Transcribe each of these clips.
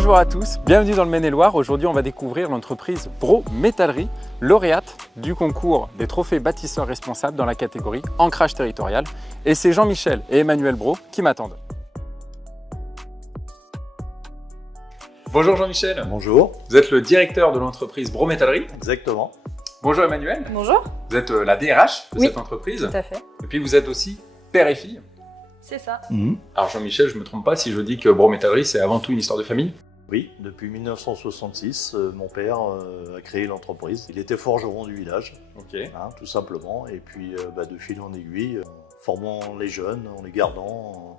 Bonjour à tous, bienvenue dans le Maine-et-Loire. Aujourd'hui, on va découvrir l'entreprise Bro Métallerie, lauréate du concours des trophées bâtisseurs responsables dans la catégorie ancrage territorial. Et c'est Jean-Michel et Emmanuel Bro qui m'attendent. Bonjour Jean-Michel. Bonjour. Vous êtes le directeur de l'entreprise Bro Métallerie. Exactement. Bonjour Emmanuel. Bonjour. Vous êtes la DRH de Oui, cette entreprise. Tout à fait. Et puis vous êtes aussi père et fille. C'est ça. Alors Jean-Michel, je ne me trompe pas si je dis que Bro Métallerie, c'est avant tout une histoire de famille? Oui, depuis 1966, mon père a créé l'entreprise. Il était forgeron du village, Ok. tout simplement. Et puis, de fil en aiguille, en formant les jeunes, en les gardant,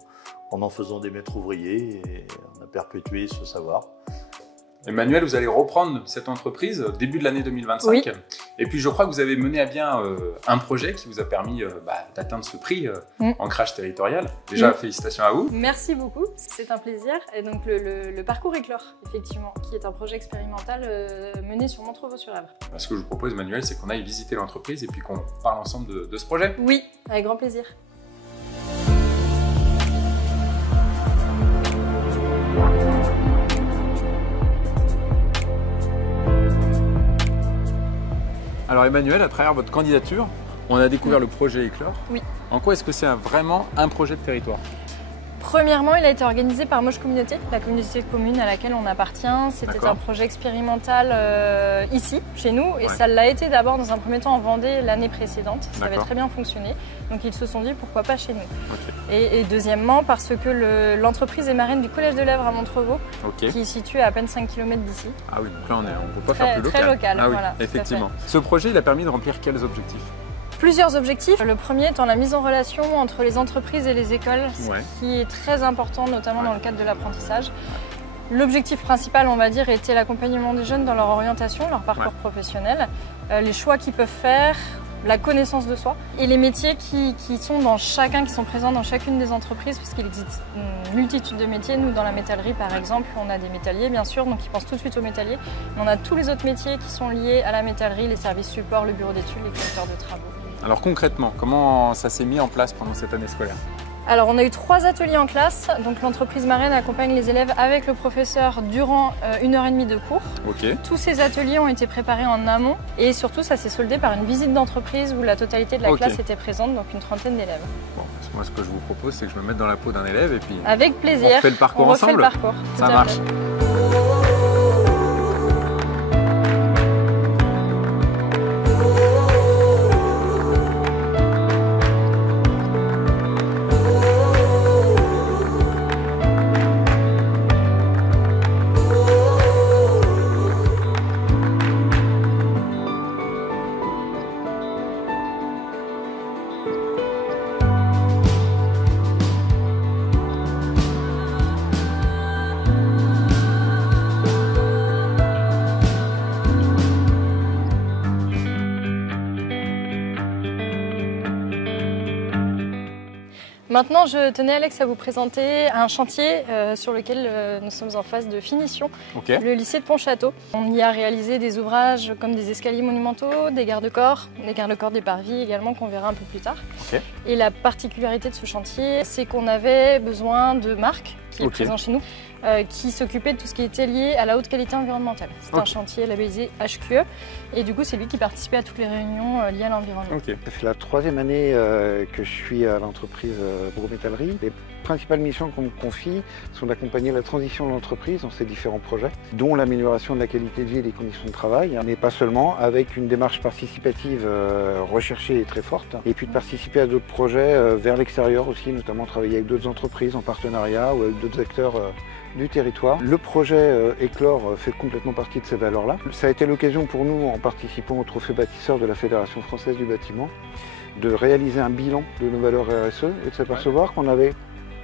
en faisant des maîtres ouvriers, et on a perpétué ce savoir. Emmanuel, vous allez reprendre cette entreprise début de l'année 2025. Oui. Et puis je crois que vous avez mené à bien un projet qui vous a permis d'atteindre ce prix ancrage territorial. Déjà, félicitations à vous. Merci beaucoup, c'est un plaisir. Et donc le parcours Éclore, effectivement, qui est un projet expérimental mené sur Montrevaux-sur-Èvre. Ce que je vous propose, Emmanuel, c'est qu'on aille visiter l'entreprise et puis qu'on parle ensemble de ce projet. Oui, avec grand plaisir. Alors Emmanuel, à travers votre candidature, on a découvert le projet Éclore. Oui. En quoi est-ce que c'est vraiment un projet de territoire? Premièrement, il a été organisé par Moche Communauté, la communauté de communes à laquelle on appartient. C'était D'accord. un projet expérimental ici, chez nous, et ça l'a été d'abord dans un premier temps en Vendée l'année précédente. Ça avait très bien fonctionné, donc ils se sont dit pourquoi pas chez nous. Okay. Et deuxièmement, parce que l'entreprise est marraine du Collège de l'Èvre à Montrevaux, qui est situé à peine 5 km d'ici. Ah oui, donc là on ne peut pas faire plus local. Très local, ah oui, voilà. Effectivement. Ce projet, il a permis de remplir quels objectifs? Plusieurs objectifs. Le premier étant la mise en relation entre les entreprises et les écoles, ce qui est très important, notamment dans le cadre de l'apprentissage. L'objectif principal, on va dire, était l'accompagnement des jeunes dans leur orientation, leur parcours professionnel, les choix qu'ils peuvent faire, la connaissance de soi et les métiers qui sont présents dans chacune des entreprises, parce qu'il existe une multitude de métiers. Nous, dans la métallerie, par exemple, on a des métalliers, bien sûr, donc ils pensent tout de suite aux métalliers, mais on a tous les autres métiers qui sont liés à la métallerie, les services supports, le bureau d'études, les conducteurs de travaux. Alors concrètement, comment ça s'est mis en place pendant cette année scolaire? Alors on a eu 3 ateliers en classe, donc l'entreprise marraine accompagne les élèves avec le professeur durant 1h30 de cours. Tous ces ateliers ont été préparés en amont et surtout ça s'est soldé par une visite d'entreprise où la totalité de la classe était présente, donc une trentaine d'élèves. Bon, moi ce que je vous propose, c'est que je me mette dans la peau d'un élève et puis avec plaisir. On refait le parcours ensemble. Ça marche. Maintenant, je tenais, Alex, à vous présenter un chantier sur lequel nous sommes en phase de finition, le lycée de Pontchâteau. On y a réalisé des ouvrages comme des escaliers monumentaux, des garde-corps des parvis également qu'on verra un peu plus tard. Et la particularité de ce chantier, c'est qu'on avait besoin de Marc, qui est présent chez nous, qui s'occupait de tout ce qui était lié à la haute qualité environnementale. C'est un chantier labellisé HQE et du coup c'est lui qui participait à toutes les réunions liées à l'environnement. Ça fait la 3e année que je suis à l'entreprise Bro Métallerie. Les principales missions qu'on me confie sont d'accompagner la transition de l'entreprise dans ses différents projets, dont l'amélioration de la qualité de vie et des conditions de travail, mais pas seulement, avec une démarche participative recherchée et très forte, et puis de participer à d'autres projets vers l'extérieur aussi, notamment travailler avec d'autres entreprises en partenariat ou avec d'autres acteurs du territoire. Le projet Éclore fait complètement partie de ces valeurs-là. Ça a été l'occasion pour nous, en participant au trophée bâtisseur de la Fédération française du bâtiment, de réaliser un bilan de nos valeurs RSE et de s'apercevoir qu'on avait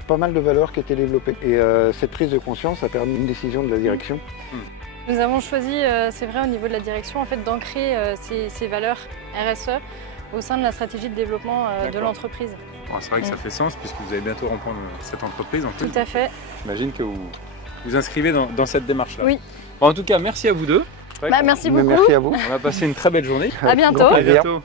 pas mal de valeurs qui étaient développées. Et cette prise de conscience a permis une décision de la direction. Nous avons choisi, c'est vrai, au niveau de la direction, en fait, d'ancrer ces valeurs RSE au sein de la stratégie de développement de l'entreprise. C'est vrai que ça fait sens puisque vous allez bientôt reprendre cette entreprise. En plus. Tout à fait. J'imagine que vous vous inscrivez dans cette démarche-là. Oui. Bon, en tout cas, merci à vous deux. Merci beaucoup. Merci à vous. On va passer une très belle journée. À bientôt. À bientôt.